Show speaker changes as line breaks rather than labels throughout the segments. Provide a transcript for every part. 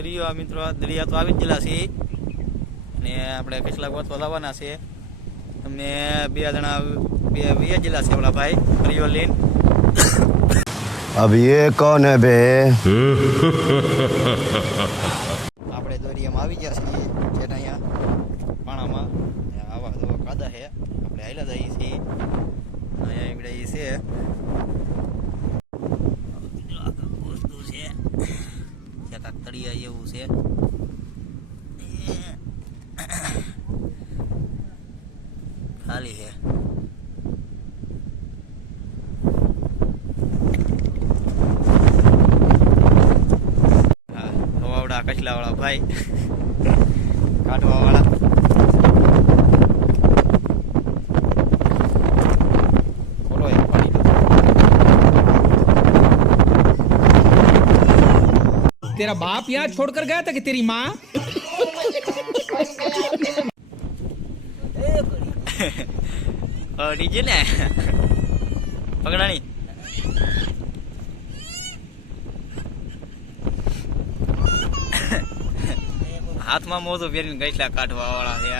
દરિયો આ મિત્રો દરિયા તો આવી જ ગયેલા છે. અને આપણે કેટલાક વાતો લાવવાના છે. તમને બે જણા બે વીએ ગયેલા છે આપણા ભાઈ ફરીઓ લઈને.
અભી કોને કોણ બે
આપણે દરિયામાં આવી ગયા છીએ જેને અહીંયા પાણામાં. આવા તો કાદા છે. આપણે હાલ્યા જઈએ છીએ. અહીંયા એવડે છે. કચલાવાળા ભાઈ કાઢવા વાળા ખોલો એક પાણી દો.
तेरा बाप यहाँ छोड़कर गया था कि तेरी माँ
અ, ડીજે ને પકડાણી હાથમાં મોઢું પહેરીને ગઈસલા કાઢવા વાળા છે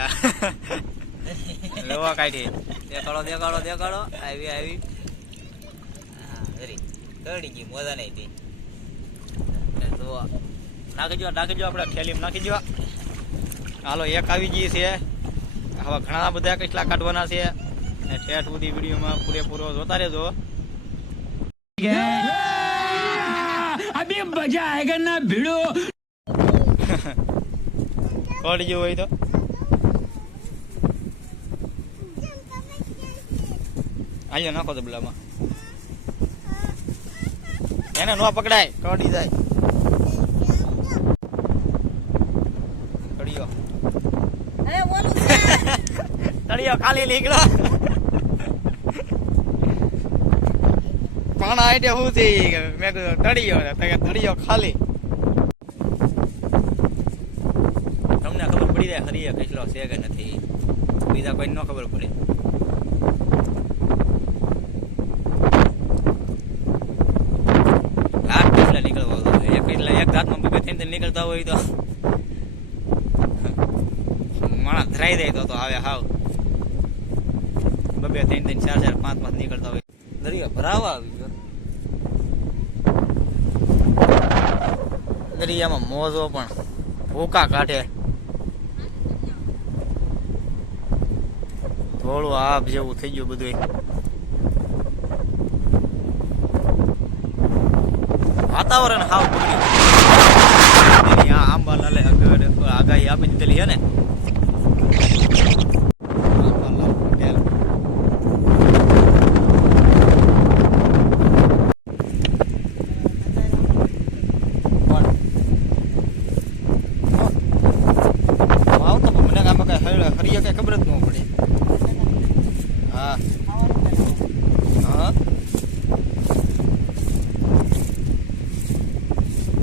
લોવા કાઢી. દેખાડો દેખાડો દેખાડો. આવી આવી. તળી ગઈ મોજા નહીં હતી નાખી જો નાખી જો આપણે થેલીમાં નાખી જો હાલો એક આવી ગઈ છે. હવે ઘણા બધા કેટલા કાઢવાના છે. ને ઠેઠ સુધી વિડીયોમાં પૂરેપૂરો જોતા રહેજો.
અભી મજા આયેગા ના ભીડો.
પડી ગયું હોય તો આયો નાખો તો બલામાં એને નો પકડાય કડી જાય કડિયો તળિયો ખાલી નીકળો પાણા આઈટે શું છે મેં કીધું તળિયો તળિયો ખાલી જાય હરીએ કેટલો છે કે નથી. બીજા કોઈ ન ખબર પડે. નીકળતા હોય તો. માણસ ધરાઈ તો તો આવે હાવ. બબે ત્રણ ત્રણ ચાર ચાર, પાંચ પાંચ નીકળતા હોય. દરિયો ભરાવા આવી ગયો. દરિયામાં મોજો પણ ભૂકા કાઢે. થોડું આપ જેવું થઈ ગયું બધું વાતાવરણ હાવ બગડ્યું. આંબાલાલે આગાહી આપી દીધેલી છે ને આંબાલાલ પટેલ કોણ? આવતો પણ મને આમાં કઈ હરિયા કઈ ખબર જ ન પડી હા. હા.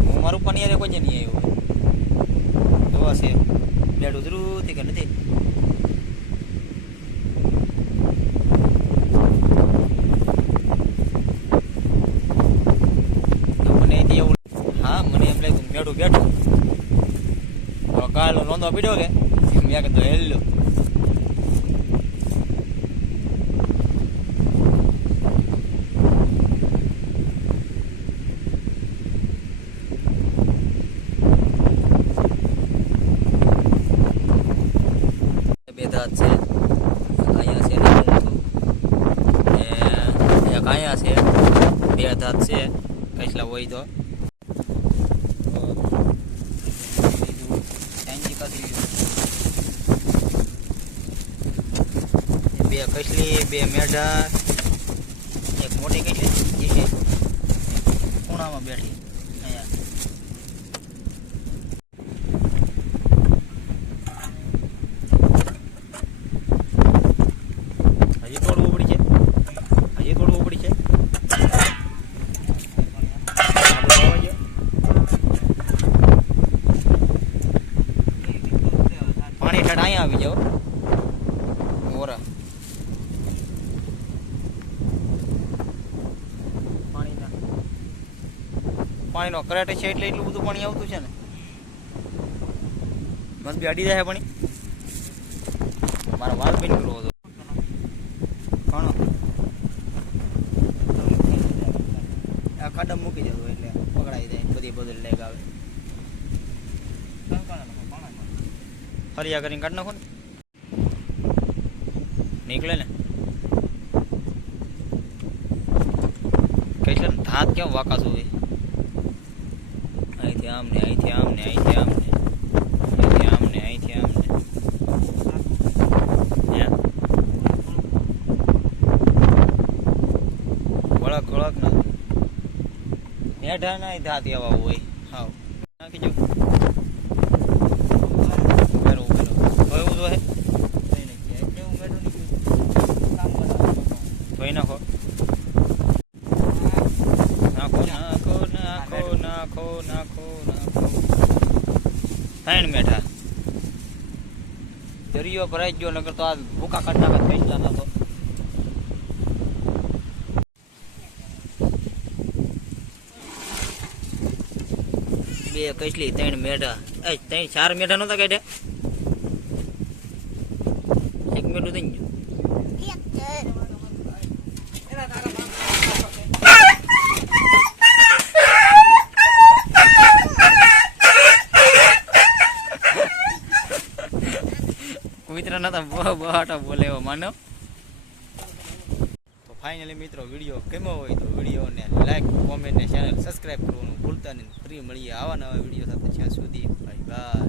હું મારું પણ યારે કોઈ જ નહીં આવ્યું. જોવા છે. બ્લેડ ઉતરું થી કે નથી? બેઠું. કાળનો નોંધો પીડ્યો કે? મેં કીધું હેલ્યો દાંત છે. અહીંયા છે ને એક અહીંયા છે? બે દાંત છે. કેટલા હોય તો. બે કસલી બે મેઢા. એક મોટી કસલી ખૂણામાં બેઠી. ઠેઠ અહીંયા આવી જાઓ. ઓરા પાણીનો. કરાટે છે એટલે એટલું બધું પાણી આવતું છે ને? બસ બી અડી જાય પાણી. મારો વાળ પીન કરવો હતો. ઘણો. આ કદમ મૂકી દેવું એટલે પકડાઈ જાય બધી બદલ લેગ આવે. ફરિયા કરીને કાઢ નાખો ને? નીકળે ને? કઈ છે ને? ધાત કેમ વાકાસ હોય? અહીંથી આમ ને અહીંથી આમ ને અહીંથી આમ ને અહીંથી આમ ને અહીંથી આમ ને વળક વળક ના હેઠા ના ધાત એવા હોય. હાવ. નાખી જો ઉભેરો ઉભેરો હવે એવું જો હે ધોઈ નાખો નાખો નાખો નાખો નાખો નાખો. ત્રણ મેઠા. દરિયો ભરાઈ ગયો નગર તો આ ભૂકા કાઢ થઈ ના તો. બે કસલી, ત્રણ મેઢા એ, ત્રણ ચાર મેઢા નતા કાઢ્યા? એક મેઢું થઈ ગયું. કુતરા બહાટા બોલે એવો તો ફાઇનલી મિત્રો, વીડિયો ગમ્યો હોય તો વિડીયોને લાઈક કોમેન્ટ ને ચેનલ સબસ્ક્રાઇબ કરવાનું ભૂલતા નહીં. ફ્રી મળીએ આવા નવા વીડિયો સાથે જ્યાં સુધી. Bye bye